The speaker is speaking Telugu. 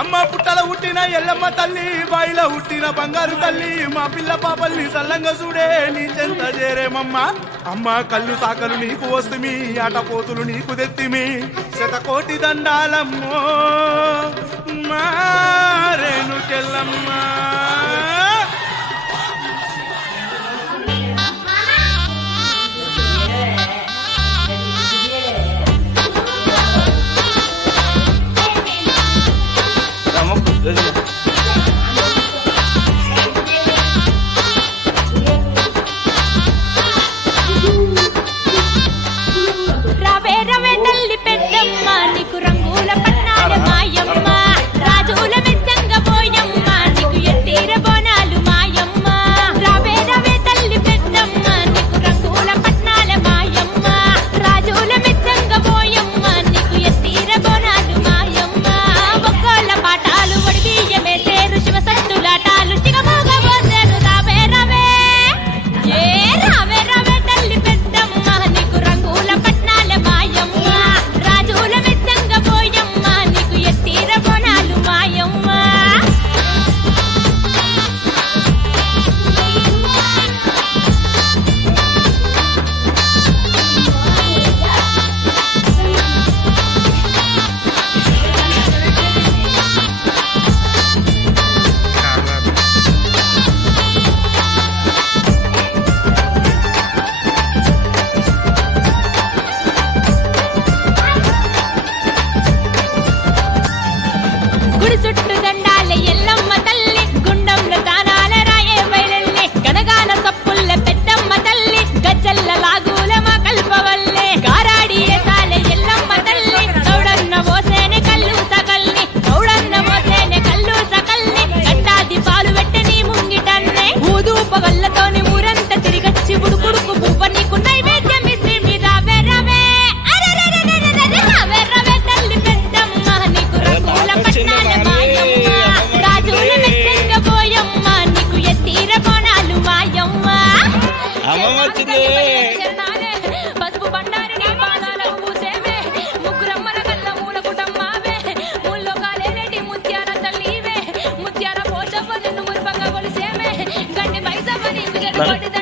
అమ్మ పుట్టల పుట్టిన ఎల్లమ్మ తల్లి బాయిల పుట్టిన బంగారు తల్లి మా పిల్ల పాపల్ని సల్లంగా చూడే నీ చెంత చేరేమమ్మ. అమ్మ కళ్ళు సాకలు నీకు వస్తుమి ఆట పోతులు నీకు తెత్తిమి. శతకోటి దండాలమ్మో మారేను చెల్లమ్మా ಸುಟ್ಟು আপনার